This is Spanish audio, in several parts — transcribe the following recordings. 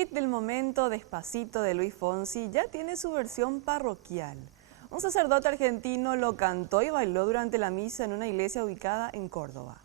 hit del momento, Despacito, de Luis Fonsi, ya tiene su versión parroquial. Un sacerdote argentino lo cantó y bailó durante la misa en una iglesia ubicada en Córdoba.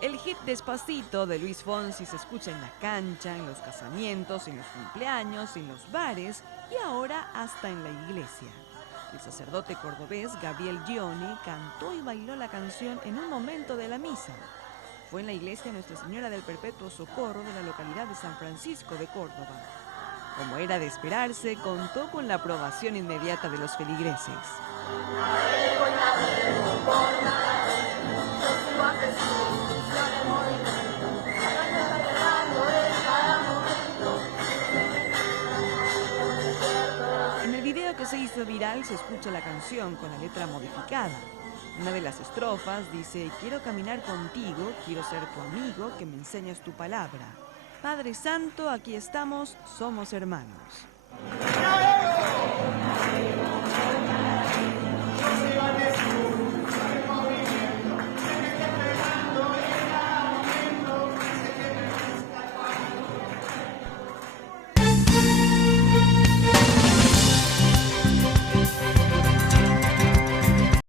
El hit Despacito de Luis Fonsi se escucha en la cancha, en los casamientos, en los cumpleaños, en los bares y ahora hasta en la iglesia. El sacerdote cordobés Gabriel Gioni cantó y bailó la canción en un momento de la misa. Fue en la iglesia Nuestra Señora del Perpetuo Socorro de la localidad de San Francisco de Córdoba. Como era de esperarse, contó con la aprobación inmediata de los feligreses. En el video que se hizo viral se escucha la canción con la letra modificada. Una de las estrofas dice: quiero caminar contigo, quiero ser tu amigo, que me enseñes tu palabra. Padre Santo, aquí estamos, somos hermanos.